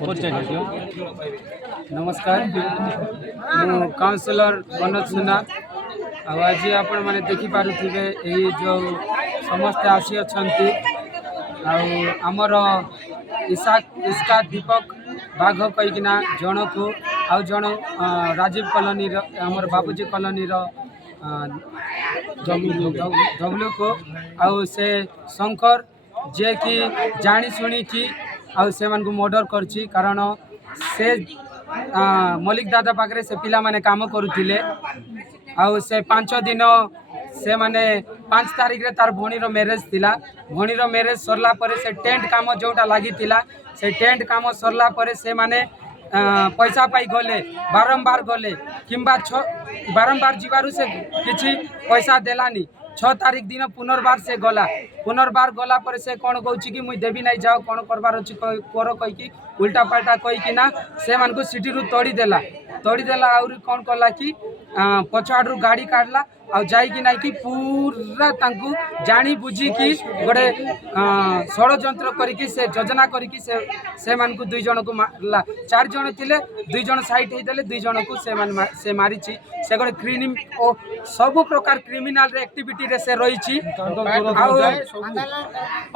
नमस्कार मु काउंसिलर मनोज सुना आज आपण मैंने देखिपे जो समस्ते आसी अच्छा आमर इसका दीपक बाघ कहीकिना जन को आउ जन राजीव कॉलोनी आमर बाबूजी कॉलोनी डब्ल्यू को आउ से शंकर जे कि जानी शुणी कि आउ से मानकु मर्डर करछि कारण से मलिक दादा पाखरे से पिला माने काम करुथिले आउ से 5 दिन से माने 5 तारीख रे तार भणीर मैरेज थिला भणीर मैरेज सरला परे से टेंट काम जोटा लागि थिला से टेंट काम सरला परे से माने पैसा पाई गले बारंबार गले किंबा बारंबार जीवारु से किछि पैसा देलानी 6 तारीख दिन पुनर्बार से गला पर से कौन कहूँ कि मुई देवी नहीं जाओ कौन करबार अच्छी कर कहीकि उल्टा पाल्टा कहीकिना से मान को सिटी रू तोड़ीदेला आउरी कौन कला कि पछाड़ू गाड़ी काढ़ला आ जाइकी ना कि पूरा तांकु जानी बुझी कि गोटे षड़यंत्र करिकी से योजना करिकी से मान को 2 जन को मारला 4 जन थिले 2 जन साइड होइदेले 2 जन को से मारिची से गोटे क्रिमिनल ओ सब प्रकार क्रिमिनल एक्टिविटी रे से रहिची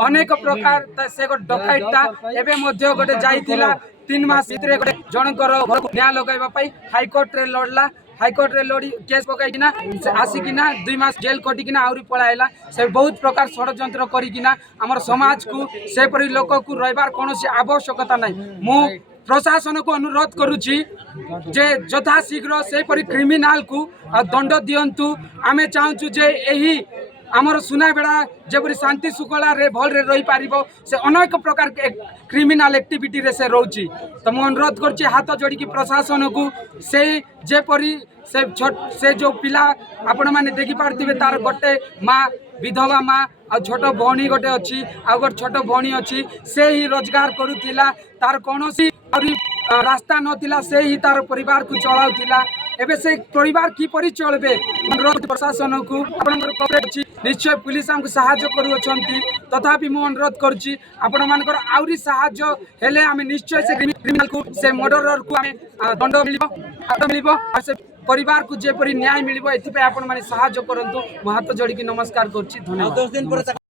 अनेक प्रकार से गोटे डकाइटा एबे मध्य गोटे जाइतिला 3 मास भितर गोटे जनकर न्याय लगाइबा पई हाईकोर्ट रे लड़ला हाईकोर्ट रे लड़ी केस पकाइकिना आसिकिना 2 मास जेल कटिकिना आउरी पळाइला से बहुत प्रकार षड़यंत्र करिकिना हमर समाज को से परि लोक को रहबार कोनोसी आवश्यकता नै मु प्रशासन को अनुरोध करुछि जे यथा शीघ्र से परि क्रिमिनल को दंड दियंतु आमे चाहूछु जे एही आमर सुनाबेड़ा जबरी शांति शुक्ला रे भल रे रही पारिबो से अनेक प्रकार के क्रिमिनल एक्टिविटी रे से रोची तो मु अनुरोध करछि हाथ जोड़ी की प्रशासन को से जेपरी से जो पिला आपण माने देखि पारथिबे तार गोटे माँ विधवा माँ आ छोट भौणी गोटे अच्छी आ गोटे छोट भौणी अच्छी से ही रोजगार करुथिला तार कोनोसी रास्ता नथिला से ही तार परिवार को चलाउथिला एबे से परिवार किपरि चलबे अनुरोध प्रशासन को आपनकर कवरेज अछि निश्चय पुलिस हमको सहायता करूछंती तथापि मु अनुरोध करछि आपण मानकर आउरी सहायता हेले आमे निश्चय से क्रिमिनल को से मर्डरर को आमे दंड मिलिबो आ से परिवार को जेपरि न्याय मिलिबो एथि पे आपण माने सहायता करंतु मु हाथ जोड़ी की नमस्कार करछि धन्यवाद।